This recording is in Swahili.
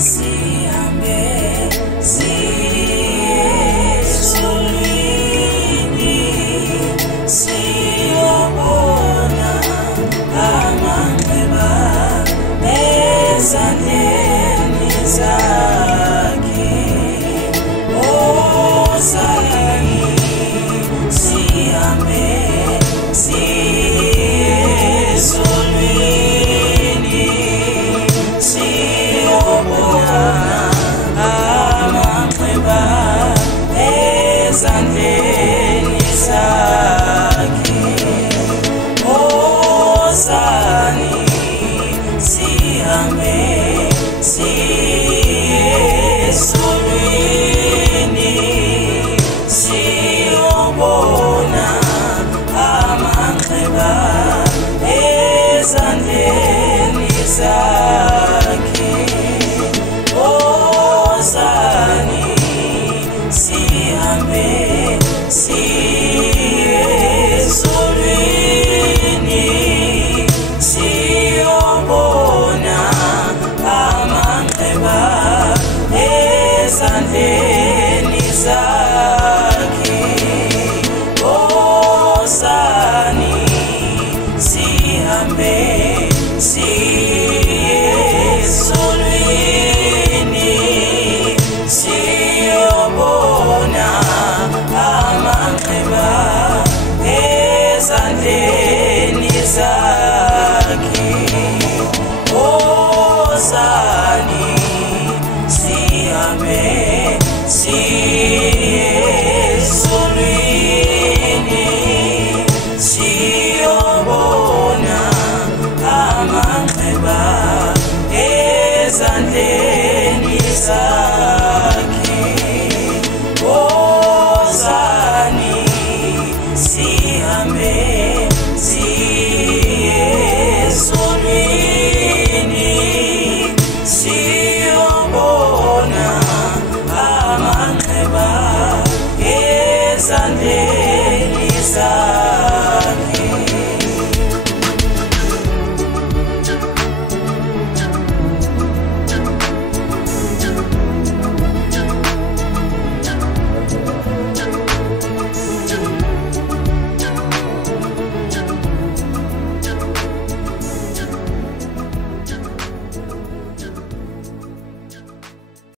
sihambe siyezulwini siyobona amanxeba ezandleni zakhe. Ozani sihambe siyezulwini siyobona amanxeba ezandleni zakhe. Ozani sihambe siyezulwini siyobona amanxeba ezandleni zakhe. Ozani sihambe siyezulwini siyobona amanxeba ezandleni zakhe. Ozani sihambe siyezulwini siyobona amanxeba ezandleni zakhe. Ozani sihambe siyezulwini siyobona amanxeba ezandleni zakhe. Ozani sihambe siyezulwini siyobona amanxeba ezandleni zakhe.